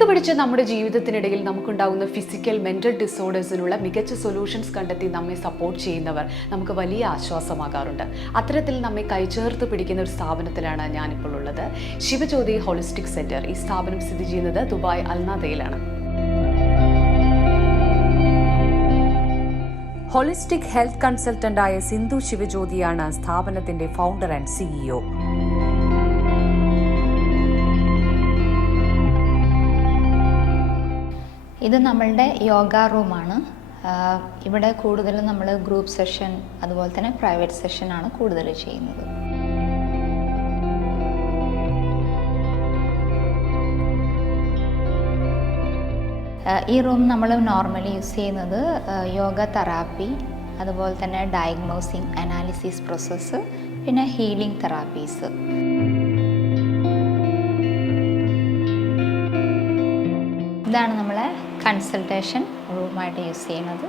തിരക്ക് പിടിച്ച നമ്മുടെ ജീവിതത്തിനിടയിൽ നമുക്കുണ്ടാകുന്ന ഫിസിക്കൽ മെൻ്റൽ ഡിസോർഡേഴ്സിനുള്ള മികച്ച സൊല്യൂഷൻസ് കണ്ടെത്തി നമ്മെ സപ്പോർട്ട് ചെയ്യുന്നവർ നമുക്ക് വലിയ ആശ്വാസമാകാറുണ്ട്. അത്തരത്തിൽ നമ്മെ കൈചേർത്ത് പിടിക്കുന്ന ഒരു സ്ഥാപനത്തിലാണ് ഞാനിപ്പോൾ ഉള്ളത്. Sivajyothi holistic centre. ഈ സ്ഥാപനം സ്ഥിതി ചെയ്യുന്നത് ദുബായ് അൽനാദയിലാണ്. ഹോളിസ്റ്റിക് ഹെൽത്ത് കൺസൾട്ടന്റായ സിന്ധു ശിവജ്യോതിയാണ് സ്ഥാപനത്തിന്റെ ഫൗണ്ടർ ആൻഡ് CEO. ഇത് നമ്മളുടെ യോഗ റൂമാണ്. ഇവിടെ കൂടുതലും നമ്മൾ ഗ്രൂപ്പ് സെഷൻ അതുപോലെ തന്നെ പ്രൈവറ്റ് സെഷനാണ് കൂടുതൽ ചെയ്യുന്നത്. ഈ റൂം നമ്മൾ നോർമലി യൂസ് ചെയ്യുന്നത് യോഗ തെറാപ്പി, അതുപോലെ തന്നെ ഡയഗ്നോസിങ്, അനാലിസിസ് പ്രോസസ്സ്, പിന്നെ ഹീലിംഗ് തെറാപ്പീസ്. ഇതാണ് നമ്മളെ കൺസൾട്ടേഷൻ റൂമായിട്ട് യൂസ് ചെയ്യുന്നത്.